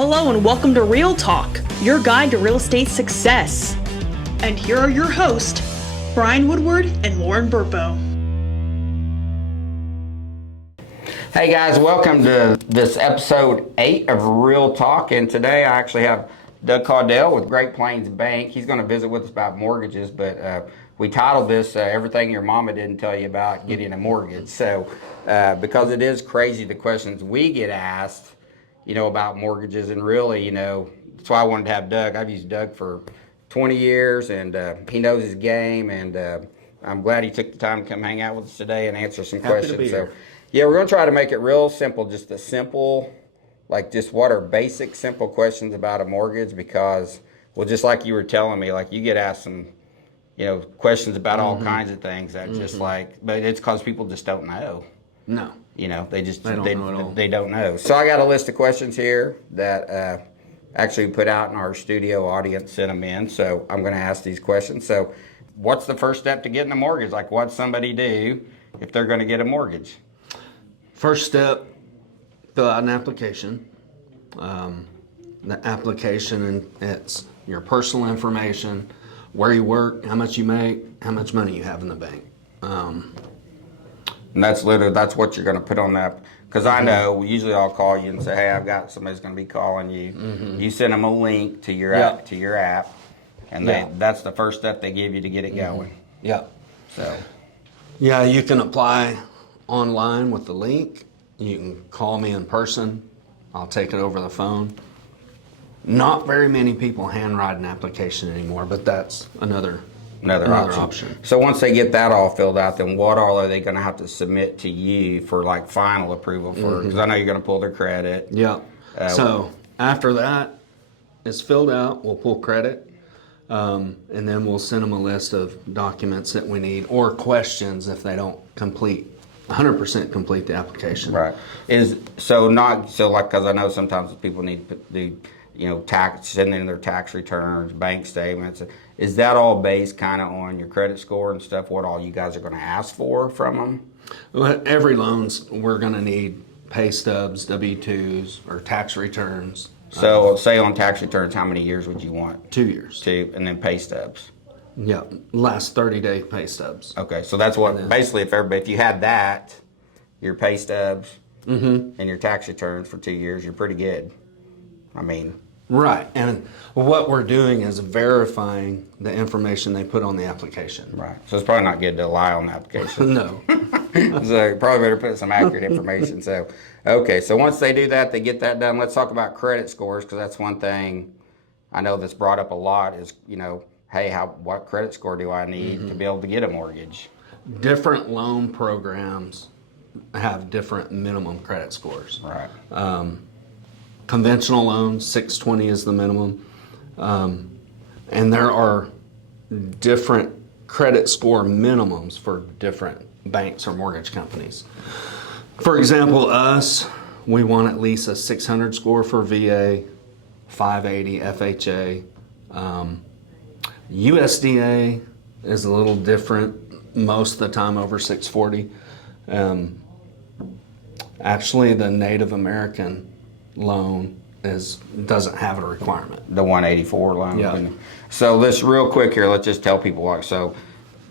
Hello and welcome to Real Talk, your guide to real estate success. And here are your hosts, Brian Woodward and Lauren Burpo. Hey guys, welcome to this episode 8 of Real Talk, and today I actually have Doug Caudill with Great Plains Bank. He's going to visit with us about mortgages, but we titled this Everything Your Mama Didn't Tell You About Getting a Mortgage. So because it is crazy the questions we get asked, about mortgages, and really, that's why I wanted to have Doug. I've used Doug for 20 years, and he knows his game, and I'm glad he took the time to come hang out with us today and answer some questions. So, yeah, we're going to try to make it real simple, just a simple, just what are basic, simple questions about a mortgage, because, well, just like you were telling me, you get asked some, questions about all kinds of things that but it's because people just don't know. No. They don't know. So I got a list of questions here that actually put out in our studio audience, sent them in. So I'm going to ask these questions. So what's the first step to getting a mortgage? What's somebody do if they're going to get a mortgage? First step, fill out an application. The application, and it's your personal information, where you work, how much you make, how much money you have in the bank. And that's what you're going to put on that. Because I know, usually I'll call you and say, hey, I've got somebody's going to be calling you. You send them a link to your app, and that's the first step they give you to get it going. Yeah. So. Yeah, you can apply online with the link. You can call me in person. I'll take it over the phone. Not very many people handwrite an application anymore, but that's another option. So once they get that all filled out, then what all are they going to have to submit to you for final approval for? Because I know you're going to pull their credit. Yeah. So after that is filled out, we'll pull credit, and then we'll send them a list of documents that we need or questions if they don't 100% complete the application. Right. Because I know sometimes people need to put the send in their tax returns, bank statements. Is that all based kind of on your credit score and stuff, what all you guys are going to ask for from them? Well, every loan's, we're going to need pay stubs, W-2s, or tax returns. So say on tax returns, how many years would you want? 2 years. 2, and then pay stubs? Yeah, last 30-day pay stubs. Okay, so that's what, basically, if you had that, your pay stubs and your tax returns for 2 years, you're pretty good. Right, and what we're doing is verifying the information they put on the application. Right, so it's probably not good to lie on the application. No. So probably better put some accurate information. So, okay, so once they do that, they get that done. Let's talk about credit scores, because that's one thing I know that's brought up a lot is, hey, what credit score do I need to be able to get a mortgage? Different loan programs have different minimum credit scores. Right. Conventional loans, 620 is the minimum. And there are different credit score minimums for different banks or mortgage companies. For example, we want at least a 600 score for VA, 580 FHA. USDA is a little different, most of the time over 640. Actually, the Native American loan doesn't have a requirement. The 184 loan. Yeah. So let's real quick here. Let's just tell people what's a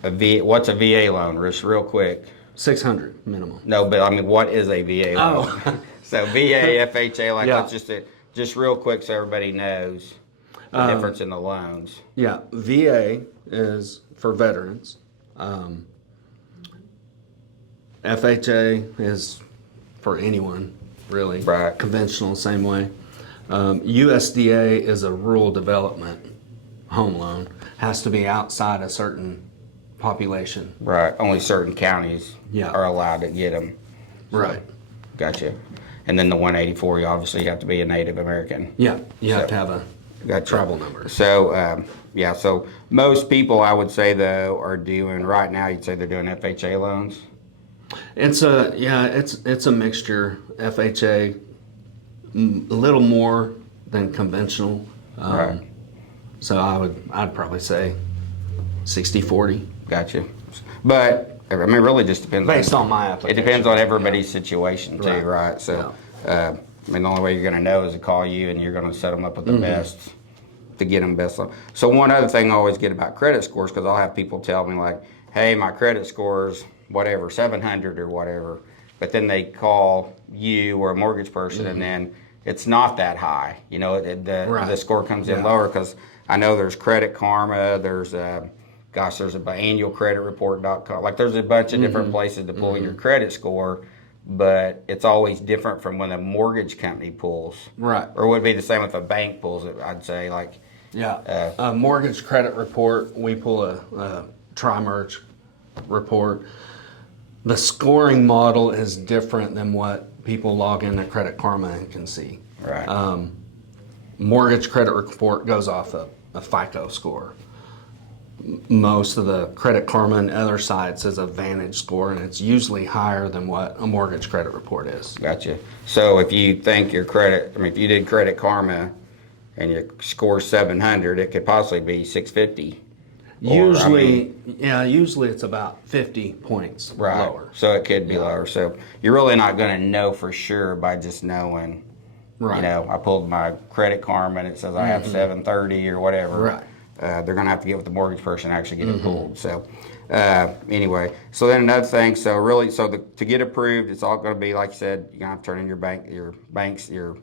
VA loan? Just real quick. 600 minimum. No, but what is a VA loan? Oh. So VA, FHA, let's just real quick so everybody knows the difference in the loans. Yeah, VA is for veterans. FHA is for anyone. Really, right. Conventional, same way. USDA is a rural development home loan. Has to be outside a certain population. Right. Only certain counties are allowed to get them. Right. Gotcha. And then the 184, you obviously have to be a Native American. Yeah, you have to have a tribal number. So, so most people, I would say, though, are doing, right now, you'd say they're doing FHA loans? It's a mixture. FHA, a little more than conventional. Right. So I'd probably say 60-40. Gotcha. But I mean, it really just depends. Based on my application. It depends on everybody's situation too, right? So, I mean, the only way you're going to know is to call you, and you're going to set them up with the best to get them best. So one other thing I always get about credit scores, because I'll have people tell me like, hey, my credit score's whatever, 700 or whatever, but then they call you or a mortgage person, and then it's not that high. You know, the score comes in lower, because I know there's Credit Karma, there's there's an annual credit report.com. Like, there's a bunch of different places to pull your credit score, but it's always different from when a mortgage company pulls. Right. Or it would be the same if a bank pulls it, I'd say. Like, a mortgage credit report, we pull a tri-merge report. The scoring model is different than what people log into Credit Karma and can see. Right. Mortgage credit report goes off a FICO score. Most of the Credit Karma and other sites is a Vantage score, and it's usually higher than what a mortgage credit report is. Gotcha. So if you think your credit, I mean, if you did Credit Karma and your score 700, it could possibly be 650. Usually it's about 50 points lower. So it could be lower. So you're really not going to know for sure by just knowing. Right. You know, I pulled my Credit Karma and it says I have 730 or whatever. Right. They're going to have to get with the mortgage person and actually get it pulled. So anyway, so then another thing, to get approved, it's all going to be, like you said, you're going to have to turn in your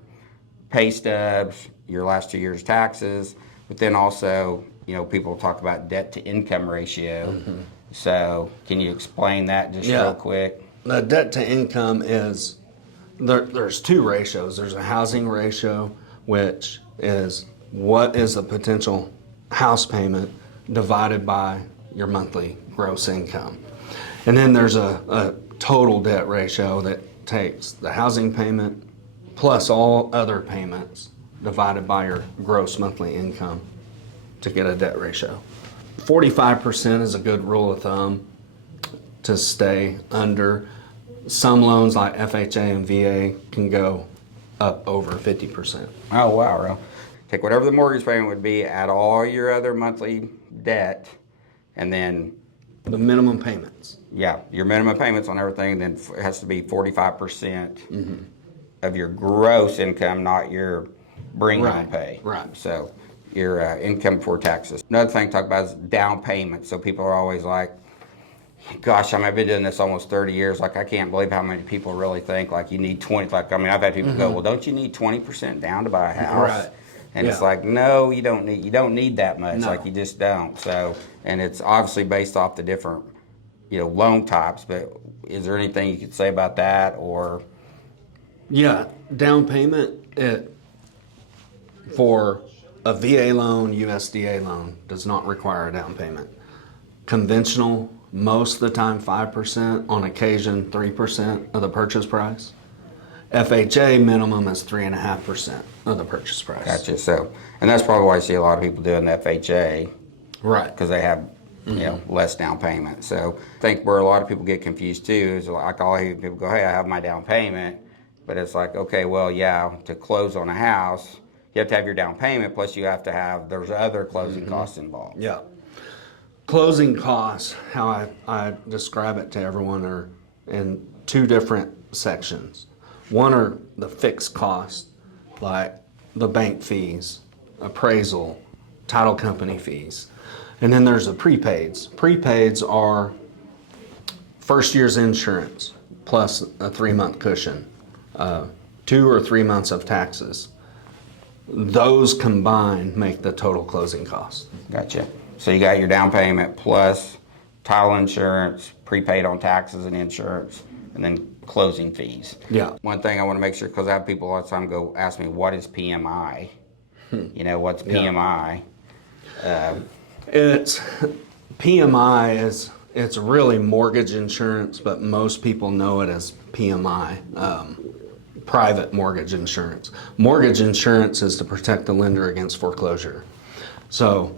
pay stubs, your last 2 years' taxes, but then also, you know, people talk about debt to income ratio. So can you explain that just real quick? The debt to income is, there's two ratios. There's a housing ratio, which is what is the potential house payment divided by your monthly gross income. And then there's a total debt ratio that takes the housing payment plus all other payments divided by your gross monthly income to get a debt ratio. 45% is a good rule of thumb to stay under. Some loans like FHA and VA can go up over 50%. Oh, wow. Really? Take whatever the mortgage payment would be, add all your other monthly debt, and then the minimum payments. Yeah, your minimum payments on everything, then it has to be 45% of your gross income, not your bring-home pay. Right. So your income before taxes. Another thing to talk about is down payment. So people are always like, gosh, I've been doing this almost 30 years. Like, I can't believe how many people really think like you need 20. Like, I mean, I've had people go, well, don't you need 20% down to buy a house? Right. And it's like, no, you don't need that much. No. Like, you just don't. So, and it's obviously based off the different, you know, loan types. But is there anything you could say about that, or? Yeah, down payment for a VA loan, USDA loan does not require a down payment. Conventional, most of the time 5%, on occasion 3% of the purchase price. FHA minimum is 3.5% of the purchase price. Gotcha. So, and that's probably why I see a lot of people doing the FHA, right? Because they have, you know, less down payment. So, I think where a lot of people get confused too is like, I'll hear people go, "Hey, I have my down payment," but it's like, okay, well, yeah, to close on a house, you have to have your down payment, plus you have to have, there's other closing costs involved. Yeah. Closing costs, how I describe it to everyone, are in two different sections. One are the fixed costs, like the bank fees, appraisal, title company fees. And then there's the prepaids. Prepaids are first year's insurance plus a 3-month cushion, 2 or 3 months of taxes. Those combined make the total closing cost. Gotcha. So you got your down payment plus title insurance, prepaid on taxes and insurance, and then closing fees. Yeah. One thing I want to make sure, because I have people all the time go ask me, what is PMI? You know, what's PMI? It's PMI it's really mortgage insurance, but most people know it as PMI, private mortgage insurance. Mortgage insurance is to protect the lender against foreclosure. So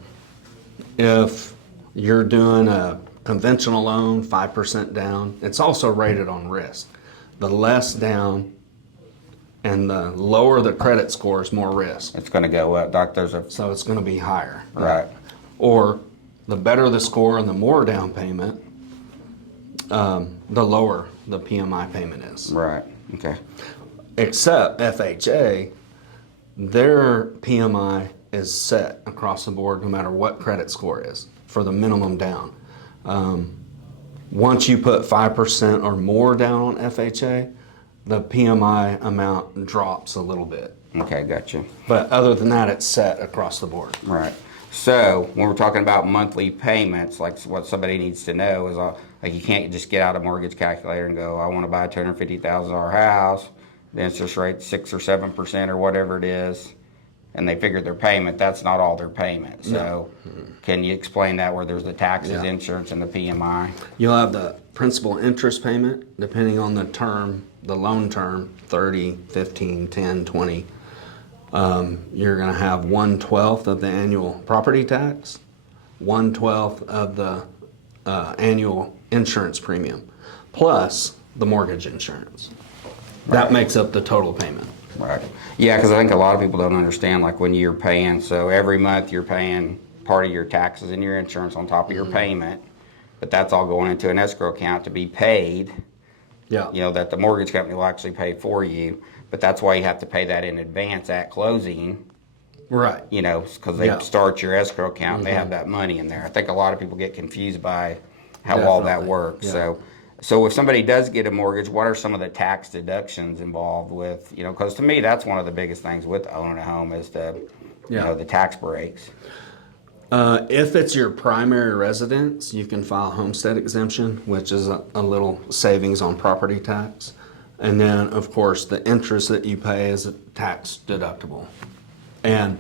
if you're doing a conventional loan, 5% down, it's also rated on risk. The less down and the lower the credit score is more risk. It's going to go up, Doc. So it's going to be higher. Right. Or the better the score and the more down payment, the lower the PMI payment is. Right. Okay. Except FHA, their PMI is set across the board no matter what credit score is for the minimum down. Once you put 5% or more down on FHA, the PMI amount drops a little bit. Okay, gotcha. But other than that, it's set across the board. Right. So when we're talking about monthly payments, like what somebody needs to know is like you can't just get out a mortgage calculator and go, I want to buy a $250,000 house. The interest rate 6 or 7% or whatever it is, and they figure their payment. That's not all their payment. So can you explain that where there's the taxes, insurance, and the PMI? You'll have the principal interest payment depending on the term, the loan term, 30, 15, 10, 20. You're going to have 1/12 of the annual property tax, 1/12 of the annual insurance premium, plus the mortgage insurance. That makes up the total payment. Right. Yeah, because I think a lot of people don't understand, like when you're paying, so every month you're paying part of your taxes and your insurance on top of your payment, but that's all going into an escrow account to be paid. Yeah. You know, that the mortgage company will actually pay for you, but that's why you have to pay that in advance at closing. Right. You know, because they start your escrow account, they have that money in there. I think a lot of people get confused by how all that works. Yeah. So if somebody does get a mortgage, what are some of the tax deductions involved with, you know, because to me that's one of the biggest things with owning a home is you know, the tax breaks. If it's your primary residence, you can file homestead exemption, which is a little savings on property tax. And then, of course, the interest that you pay is tax deductible. And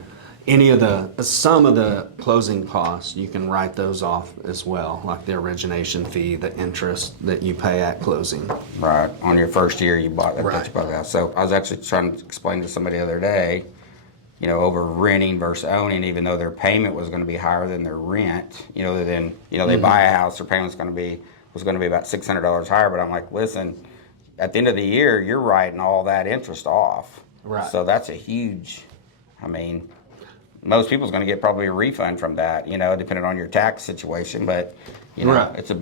some of the closing costs, you can write those off as well, like the origination fee, the interest that you pay at closing. Right. On your first year you bought that. Right. You bought that. So I was actually trying to explain to somebody the other day, you know, over renting versus owning, even though their payment was going to be higher than their rent, you know, then, you know, they buy a house, their payment was going to be about $600 higher. But I'm like, listen, at the end of the year, you're writing all that interest off. Right. So that's a huge, I mean, most people's going to get probably a refund from that, you know, depending on your tax situation. But, you know, it's a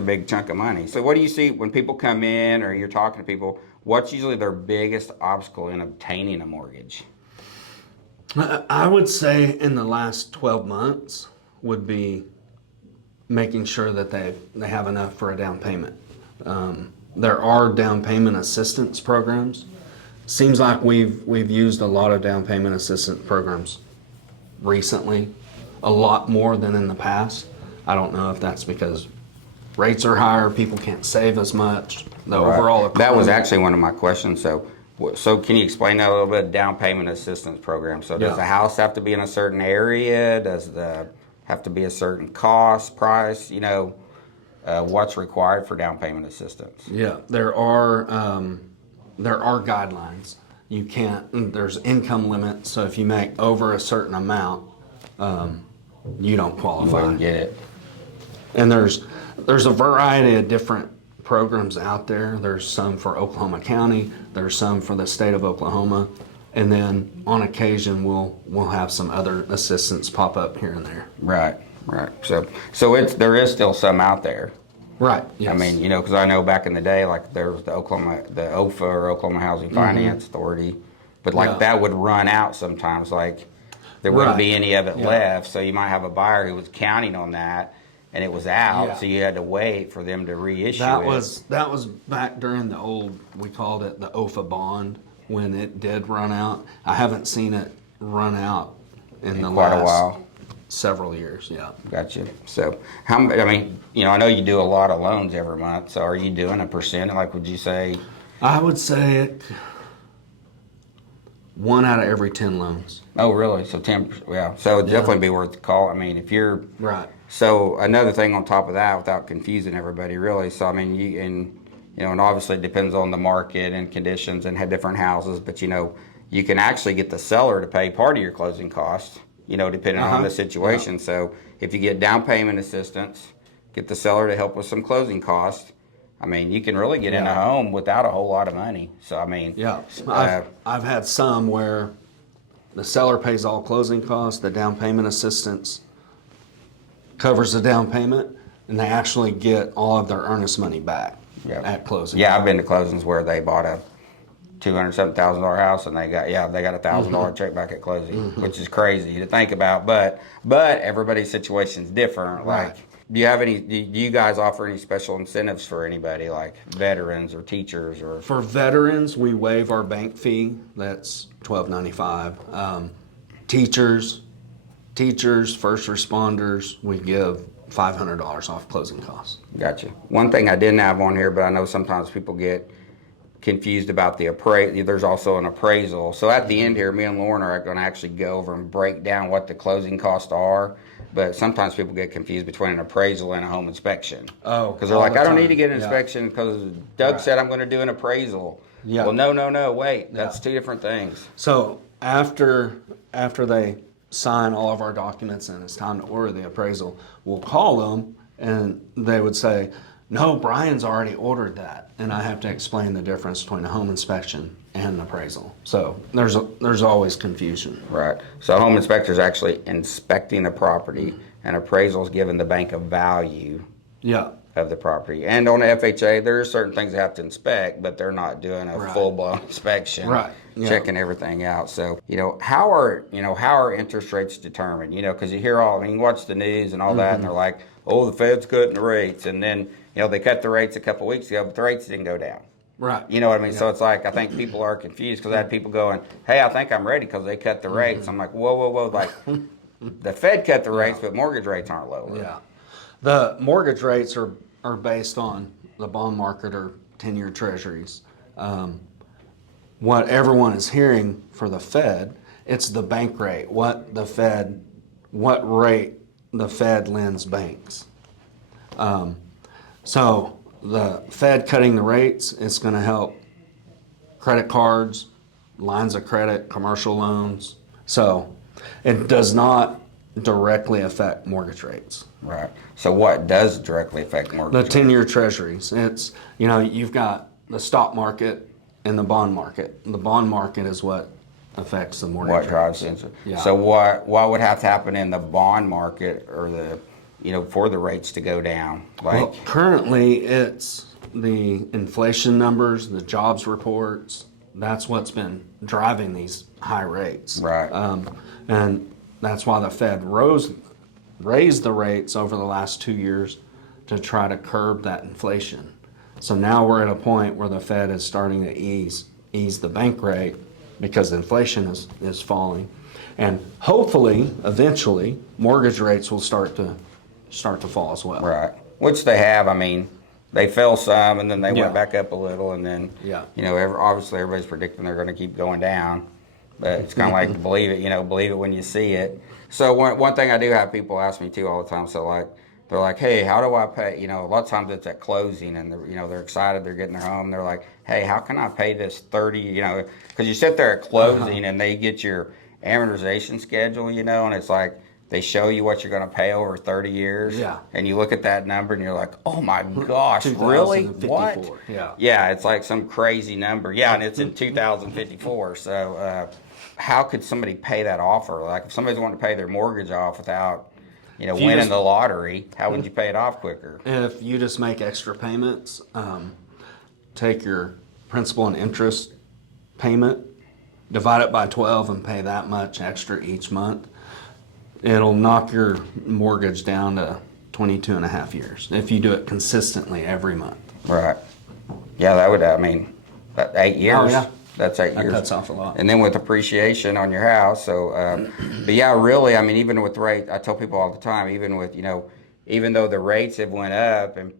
big chunk of money. So what do you see when people come in or you're talking to people, what's usually their biggest obstacle in obtaining a mortgage? I would say in the last 12 months would be making sure that they have enough for a down payment. There are down payment assistance programs. Seems like we've used a lot of down payment assistance programs recently, a lot more than in the past. I don't know if that's because rates are higher, people can't save as much. The overall economy. That was actually one of my questions. So can you explain that a little bit? Down payment assistance program. So does the house have to be in a certain area? Does the have to be a certain cost, price? You know, what's required for down payment assistance? Yeah, there are guidelines. You can't. There's income limits. So if you make over a certain amount, you don't qualify. You wouldn't get it. And there's a variety of different programs out there. There's some for Oklahoma County. There's some for the state of Oklahoma, and then on occasion we'll have some other assistance pop up here and there. Right. So there is still some out there. Right. Yes. I mean, you know, because I know back in the day, like there was the OFA or Oklahoma Housing Finance Authority, but like that would run out sometimes. Like there wouldn't be any of it left, so you might have a buyer who was counting on that, and it was out, so you had to wait for them to reissue it. That was back during the old, we called it the OFA bond, when it did run out. I haven't seen it run out in the quite last a while. Several years. Yeah. Gotcha. So I mean, you know, I know you do a lot of loans every month. So are you doing a percent? Like, would you say? I would say 1 out of every 10 loans. Oh, really? So 10%. Yeah. So it'd definitely be worth the call. I mean, if you're right. So another thing on top of that, without confusing everybody, really. So I mean, you know, and obviously it depends on the market and conditions and had different houses, but you know, you can actually get the seller to pay part of your closing costs. You know, depending on the situation. Yeah. So if you get down payment assistance, get the seller to help with some closing costs, I mean, you can really get in a home without a whole lot of money. So, I mean. Yeah. I've had some where the seller pays all closing costs, the down payment assistance covers the down payment, and they actually get all of their earnest money back at closing. Yeah, I've been to closings where they bought $207,000 house, and they got $1,000 check back at closing, which is crazy to think about. But everybody's situation is different. Right. Like, do you guys offer any special incentives for anybody, like veterans or teachers or? For veterans, we waive our bank fee. That's $12.95. Teachers, first responders, we give $500 off closing costs. Gotcha. One thing I didn't have on here, but I know sometimes people get confused about the appraisal. There's also an appraisal. So at the end here, me and Lauren are going to actually go over and break down what the closing costs are. But sometimes people get confused between an appraisal and a home inspection. Oh, because they're like, I don't need to get an inspection because Doug said I'm going to do an appraisal. Yeah. Well, no, wait. That's two different things. So after they sign all of our documents and it's time to order the appraisal, we'll call them and they would say, no, Brian's already ordered that. And I have to explain the difference between a home inspection and an appraisal. So there's always confusion. Right. So a home inspector is actually inspecting the property, and appraisal is giving the bank a value of the property. And on the FHA, there are certain things they have to inspect, but they're not doing a full-blown inspection, checking everything out. So, how are interest rates determined? Because you hear you watch the news and all that, and they're like, oh, the Fed's cutting the rates. And then, they cut the rates a couple weeks ago, but the rates didn't go down. Right. You know what I mean? Yeah. So it's like, I think people are confused because I had people going, hey, I think I'm ready because they cut the rates. I'm like, whoa. Like, the Fed cut the rates, but mortgage rates aren't lower. Yeah. The mortgage rates are based on the bond market or 10-year treasuries. What everyone is hearing for the Fed, it's the bank rate, what rate the Fed lends banks. So the Fed cutting the rates, it's going to help credit cards, lines of credit, commercial loans. So it does not directly affect mortgage rates. Right. So what does directly affect mortgage rates? The 10-year treasuries. It's, you've got the stock market and the bond market. The bond market is what affects the mortgage what drives it. Yeah. So what would have to happen in the bond market or for the rates to go down? Well, currently it's the inflation numbers, the jobs reports. That's what's been driving these high rates. Right. And that's why the Fed raised the rates over the last 2 years to try to curb that inflation. So now we're at a point where the Fed is starting to ease the bank rate because inflation is falling. And hopefully, eventually, mortgage rates will start to fall as well. Right. Which they have. I mean, they fell some and then they went back up a little, and then obviously everybody's predicting they're going to keep going down. But it's kind of like believe it when you see it. So one thing I do have people ask me too all the time. So they're like, hey, how do I pay? A lot of times it's at closing, and they're excited, they're getting their home. They're like, hey, how can I pay this 30? Because you sit there at closing and they get your amortization schedule, and it's like they show you what you're going to pay over 30 years. Yeah. And you look at that number and you're like, oh my gosh, really? What? Yeah. Yeah, it's like some crazy number. Yeah, and it's in 2054. So how could somebody pay that offer? Like if somebody's wanting to pay their mortgage off without winning the lottery, how would you pay it off quicker? If you just make extra payments, take your principal and interest payment, divide it by 12 and pay that much extra each month, it'll knock your mortgage down to 22 and a half years if you do it consistently every month. Right. Yeah, that would, 8 years. Oh, yeah. That's 8 years. That cuts off a lot. And then with appreciation on your house. So, but yeah, really, even with rate, I tell people all the time, even with, even though the rates have went up and,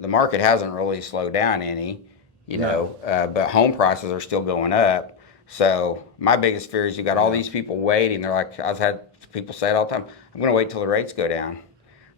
the market hasn't really slowed down any, but home prices are still going up. So my biggest fear is you got all these people waiting. They're like, I've had people say it all the time, I'm going to wait till the rates go down.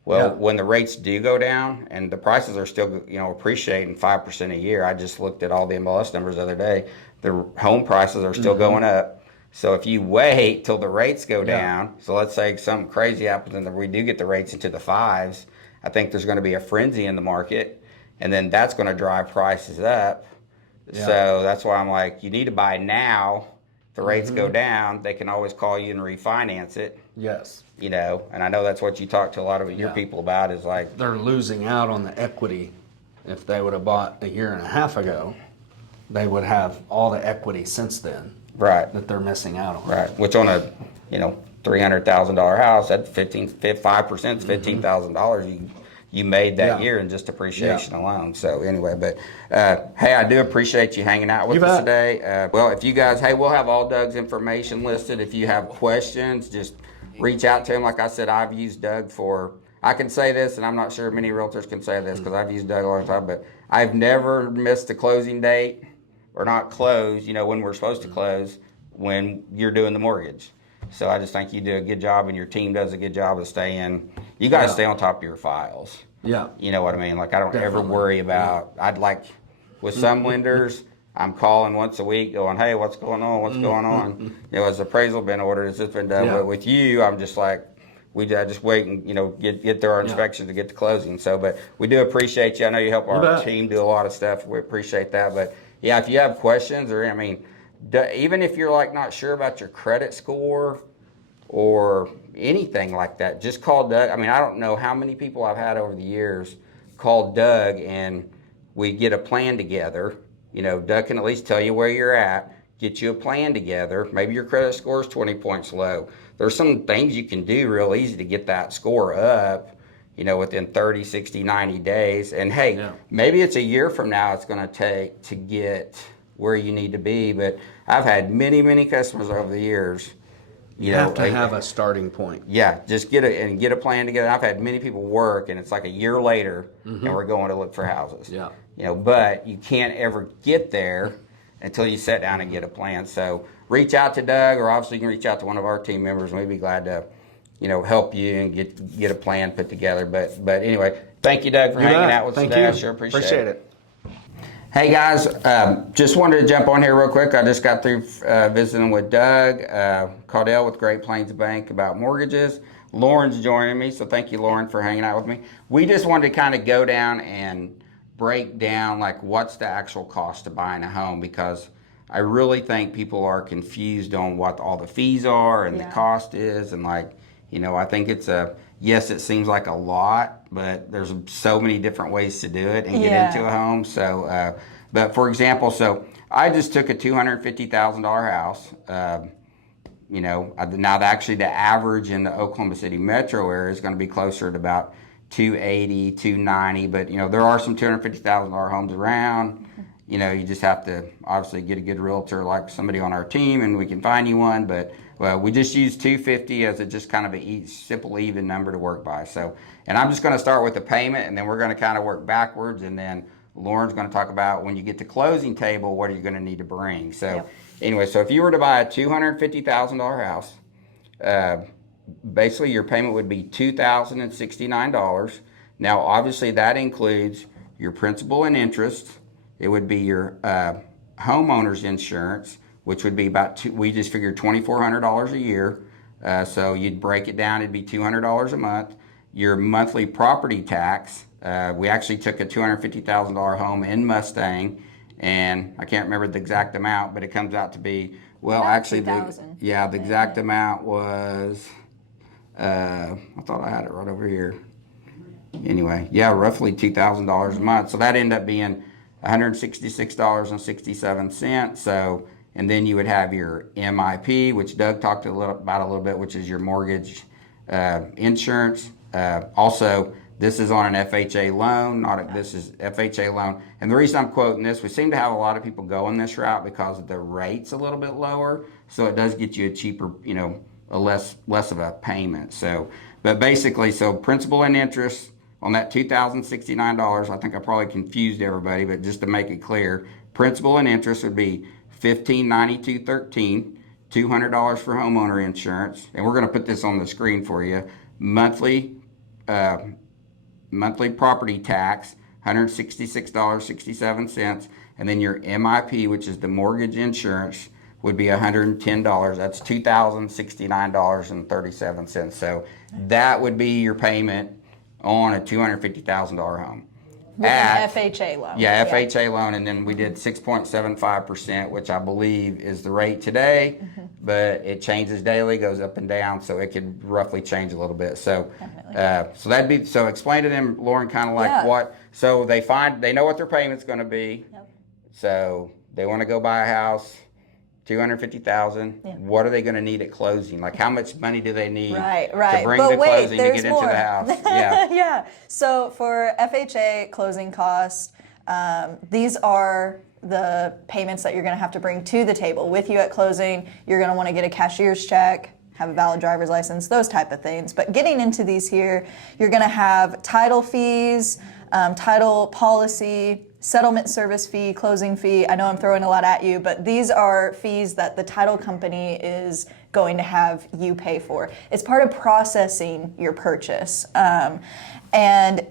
Well, when the rates do go down and the prices are still, appreciating 5% a year, I just looked at all the MLS numbers the other day. The home prices are still going up. So if you wait till the rates go down, so let's say something crazy happens and we do get the rates into the fives, I think there's going to be a frenzy in the market, and then that's going to drive prices up. Yeah. So that's why I'm like, you need to buy now. If the rates go down, they can always call you and refinance it. Yes. And I know that's what you talk to a lot of your people about is like... They're losing out on the equity if they would have bought a year and a half ago. they would have all the equity since then. Right. That they're missing out on. Right. Which on a, $300,000 house, that's 5% is $15,000 you made that year in just appreciation alone. So anyway, but hey, I do appreciate you hanging out with us today. Well, if you guys, hey, we'll have all Doug's information listed. If you have questions, just reach out to him. Like I said, I've used Doug I can say this, and I'm not sure many realtors can say this because I've used Doug a long time, but I've never missed a closing date or not closed, when we're supposed to close when you're doing the mortgage. So I just think you do a good job and your team does a good job of staying. You guys stay on top of your files. Yeah. You know what I mean? Like I don't ever worry about, with some lenders, I'm calling once a week going, hey, what's going on? What's going on? Has appraisal been ordered? Has this been done? But with you, I'm just like, I just wait and, get through our inspections to get to closing. So, but we do appreciate you. I know you help our team do a lot of stuff. We appreciate that. But yeah, if you have questions even if you're like not sure about your credit score or anything like that, just call Doug. I don't know how many people I've had over the years call Doug and we get a plan together. Doug can at least tell you where you're at, get you a plan together. Maybe your credit score is 20 points low. There's some things you can do real easy to get that score up, within 30, 60, 90 days. And hey, maybe it's a year from now it's going to take to get where you need to be. But I've had many, many customers over the years. You have to have a starting point. Yeah, just get a plan together. I've had many people work, and it's like a year later, and we're going to look for houses. Yeah. But you can't ever get there until you sit down and get a plan. So reach out to Doug, or obviously you can reach out to one of our team members, and we'd be glad to, help you and get a plan put together. But anyway, thank you, Doug, for hanging out with us today. I sure appreciate it. Hey guys, just wanted to jump on here real quick. I just got through visiting with Doug Caudill with Great Plains Bank about mortgages. Lauren's joining me, so thank you, Lauren, for hanging out with me. We just wanted to kind of go down and break down like what's the actual cost of buying a home, because I really think people are confused on what all the fees are and the cost is, and I think it's yes, it seems like a lot, but there's so many different ways to do it and get into a home. So, but for example, so I just took a $250,000 house. Now actually the average in the Oklahoma City metro area is going to be closer to about 280, 290, but there are some $250,000 homes around. You just have to obviously get a good realtor like somebody on our team, and we can find you one. But we just use 250 as just kind of a simple, even number to work by. So, and I'm just going to start with the payment, and then we're going to kind of work backwards, and then Lauren's going to talk about when you get to closing table, what are you going to need to bring. So, anyway, so if you were to buy a $250,000 house, basically your payment would be $2,069. Now, obviously, that includes your principal and interest. It would be your homeowner's insurance, which would be we just figured $2,400 a year. So you'd break it down, it'd be $200 a month. Your monthly property tax, we actually took a $250,000 home in Mustang, and I can't remember the exact amount, but it comes out to be, actually, the exact amount was, I thought I had it right over here. Anyway, roughly $2,000 a month. So that ended up being $166.67. So, and then you would have your MIP, which Doug talked about a little bit, which is your mortgage insurance. Also, this is on an FHA loan, this is FHA loan. And the reason I'm quoting this, we seem to have a lot of people going this route because the rate's a little bit lower, so it does get you a cheaper, a less of a payment. So, but basically, so principal and interest on that $2,069, I think I probably confused everybody, but just to make it clear, principal and interest would be $1,592.13, $200 for homeowner insurance, and we're going to put this on the screen for you. Monthly property tax, $166.67, and then your MIP, which is the mortgage insurance, would be $110. That's $2,069.37. So that would be your payment on a $250,000 home. With an FHA loan. Yeah, FHA loan, and then we did 6.75%, which I believe is the rate today, but it changes daily, goes up and down, so it could roughly change a little bit. So, so explain to them, Lauren, kind of like what. So they know what their payment's going to be. So they want to go buy a house, $250,000. What are they going to need at closing? Like, how much money do they need Right. to bring But the wait, closing to there's get into more. the house? Yeah. Yeah. So for FHA closing costs, these are the payments that you're going to have to bring to the table with you at closing. You're going to want to get a cashier's check, have a valid driver's license, those type of things. But getting into these here, you're going to have title fees, title policy, settlement service fee, closing fee. I know I'm throwing a lot at you, but these are fees that the title company is going to have you pay for. It's part of processing your purchase. And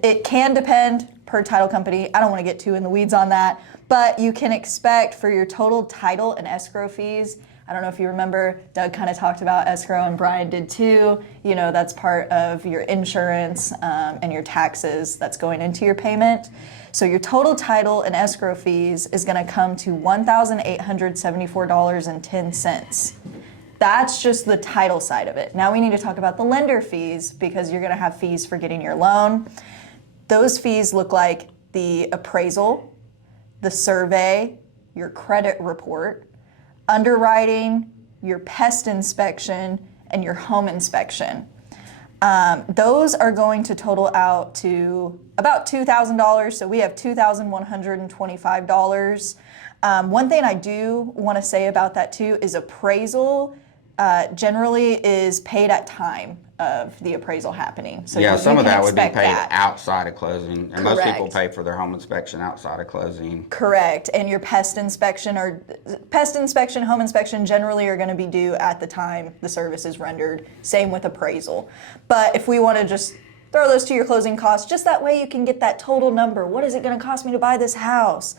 it can depend per title company. I don't want to get too in the weeds on that, but you can expect for your total title and escrow fees. I don't know if you remember, Doug kind of talked about escrow and Brian did too. You know, that's part of your insurance and your taxes that's going into your payment. So your total title and escrow fees is going to come to $1,874.10. That's just the title side of it. Now we need to talk about the lender fees because you're going to have fees for getting your loan. Those fees look like the appraisal, the survey, your credit report, underwriting, your pest inspection, and your home inspection. Those are going to total out to about $2,000, so we have $2,125. One thing I do want to say about that too is appraisal generally is paid at time of the appraisal happening. So Yeah, some of that would be paid that outside of closing. And most people Correct. pay for their home inspection outside of closing. Correct. And your pest inspection, home inspection generally are going to be due at the time the service is rendered. Same with appraisal. But if we want to just throw those to your closing costs, just that way you can get that total number. What is it going to cost me to buy this house?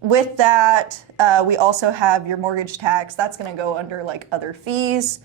With that, we also have your mortgage tax. That's going to go under like other fees,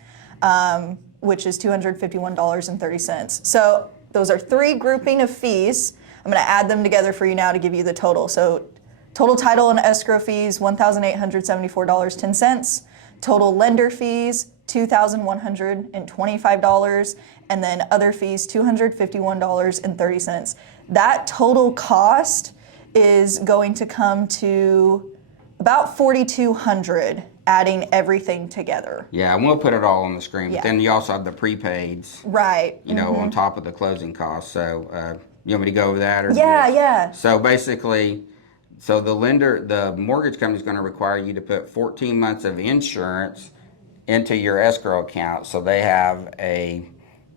which is $251.30. So those are three grouping of fees. I'm going to add them together for you now to give you the total. So total title and escrow fees, $1,874.10. Total lender fees, $2,125. And then other fees, $251.30. That total cost is going to come to about $4,200, adding everything together. Yeah, and we'll put it all on the screen. But Yeah. then you also have the prepaids, Right. you know, on top of the closing costs. So you want me to go over that? Or Yeah. So basically, so the mortgage company is going to require you to put 14 months of insurance into your escrow account. So they have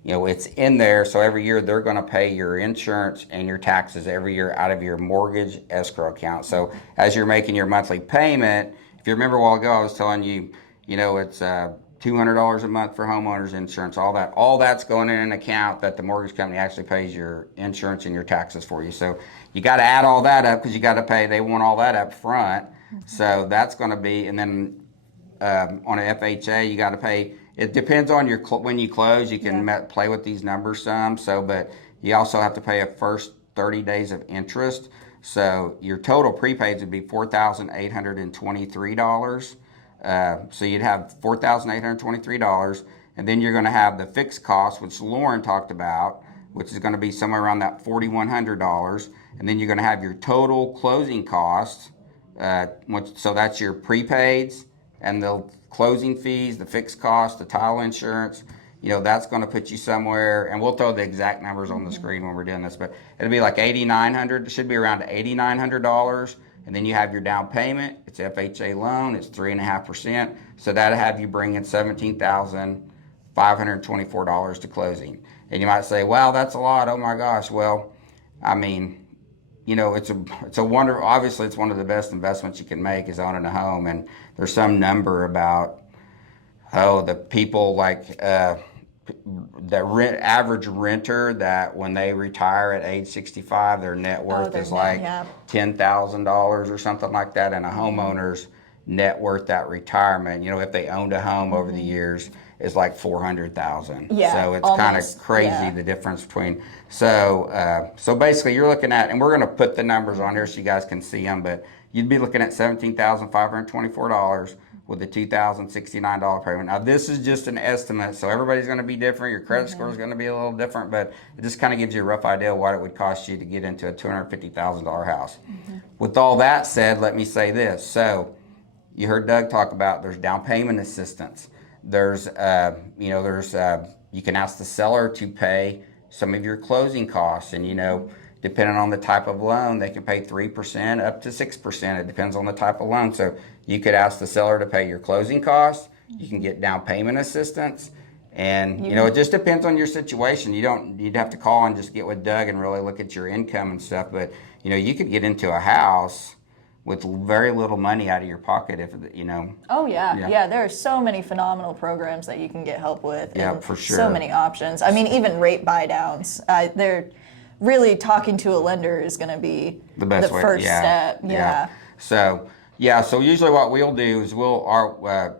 it's in there. So every year they're going to pay your insurance and your taxes every year out of your mortgage escrow account. So as you're making your monthly payment, if you remember a while ago, I was telling you, it's $200 a month for homeowners insurance, all that's going in an account that the mortgage company actually pays your insurance and your taxes for you. So you got to add all that up because you got to pay, they want all that up front. So that's going to be, and then on an FHA, you got to pay. It depends on when you close. You can play with these numbers some. So, but you also have to pay a first 30 days of interest. So your total prepaids would be $4,823. So you'd have $4,823, and then you're going to have the fixed cost, which Lauren talked about, which is going to be somewhere around that $4,100, and then you're going to have your total closing costs. So that's your prepaids and the closing fees, the fixed cost, the title insurance. That's going to put you somewhere, and we'll throw the exact numbers on the screen when we're doing this, but it'll be like $8,900. It should be around $8,900, and then you have your down payment. It's FHA loan. It's 3.5%. So that'll have you bring in $17,524 to closing. And you might say, "Wow, that's a lot. Oh my gosh." Well, I mean, it's a wonder. Obviously, it's one of the best investments you can make is owning a home. And there's some number about the people like average renter that when they retire at age 65, their net worth is like $10,000 or something like that, and a homeowner's net worth at retirement. If they owned a home over the years is like 400,000. Yeah, so it's kind of almost, crazy yeah. the difference between. So basically, you're looking at, and we're going to put the numbers on here so you guys can see them, but you'd be looking at $17,524 with a $2,069 payment. Now, this is just an estimate, so everybody's going to be different. Your credit score is going to be a little different, but it just kind of gives you a rough idea of what it would cost you to get into a $250,000 house. With all that said, let me say this. So, you heard Doug talk about there's down payment assistance. There's, you can ask the seller to pay some of your closing costs, and depending on the type of loan, they can pay 3% up to 6%. It depends on the type of loan. So you could ask the seller to pay your closing costs. You can get down payment assistance. And, it just depends on your situation. You'd have to call and just get with Doug and really look at your income and stuff. But, you could get into a house with very little money out of your pocket Oh, yeah. There are so many phenomenal programs that you can get help with. Yeah, and for sure. So many options. I mean, even rate buy downs. They're really talking to a lender is going to be the best way. First step. Yeah. So usually what we'll do is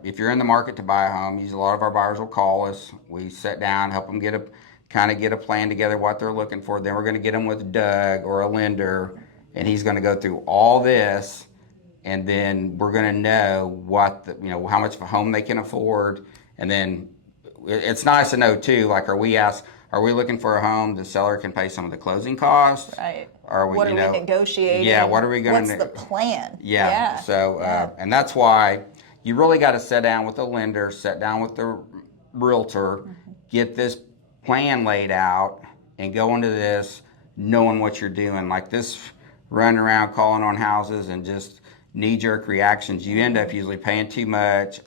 if you're in the market to buy a home, usually a lot of our buyers will call us. We sit down, help them get a plan together, what they're looking for. Then we're going to get them with Doug or a lender, and he's going to go through all this, and then we're going to know how much of a home they can afford. And then it's nice to know too, like, are we looking for a home the seller can pay some of the closing costs? Right. What are we negotiating? Yeah, what are we going to... What's the plan? Yeah. So, and that's why you really got to sit down with the lender, sit down with the realtor, get this plan laid out, and go into this knowing what you're doing. Like this running around calling on houses and just knee-jerk reactions, you end up usually paying too much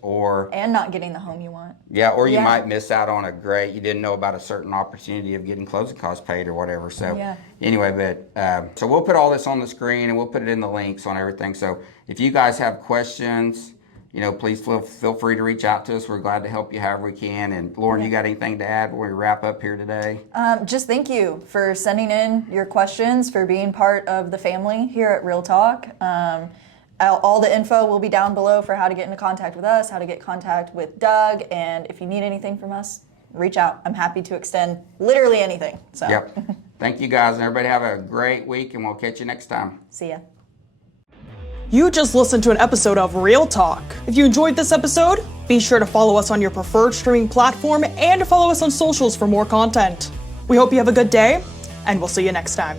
and not getting the home you want. Yeah, or you might miss out on you didn't know about a certain opportunity of getting closing costs paid or whatever. So anyway, but so we'll put all this on the screen and we'll put it in the links on everything. So if you guys have questions, please feel free to reach out to us. We're glad to help you however we can. And Lauren, you got anything to add before we wrap up here today? Just thank you for sending in your questions, for being part of the family here at Real Talk. All the info will be down below for how to get into contact with us, how to get in contact with Doug, and if you need anything from us, reach out. I'm happy to extend literally anything. So. Yep. Thank you guys, and everybody have a great week, and we'll catch you next time. See ya. You just listened to an episode of Real Talk. If you enjoyed this episode, be sure to follow us on your preferred streaming platform and follow us on socials for more content. We hope you have a good day, and we'll see you next time.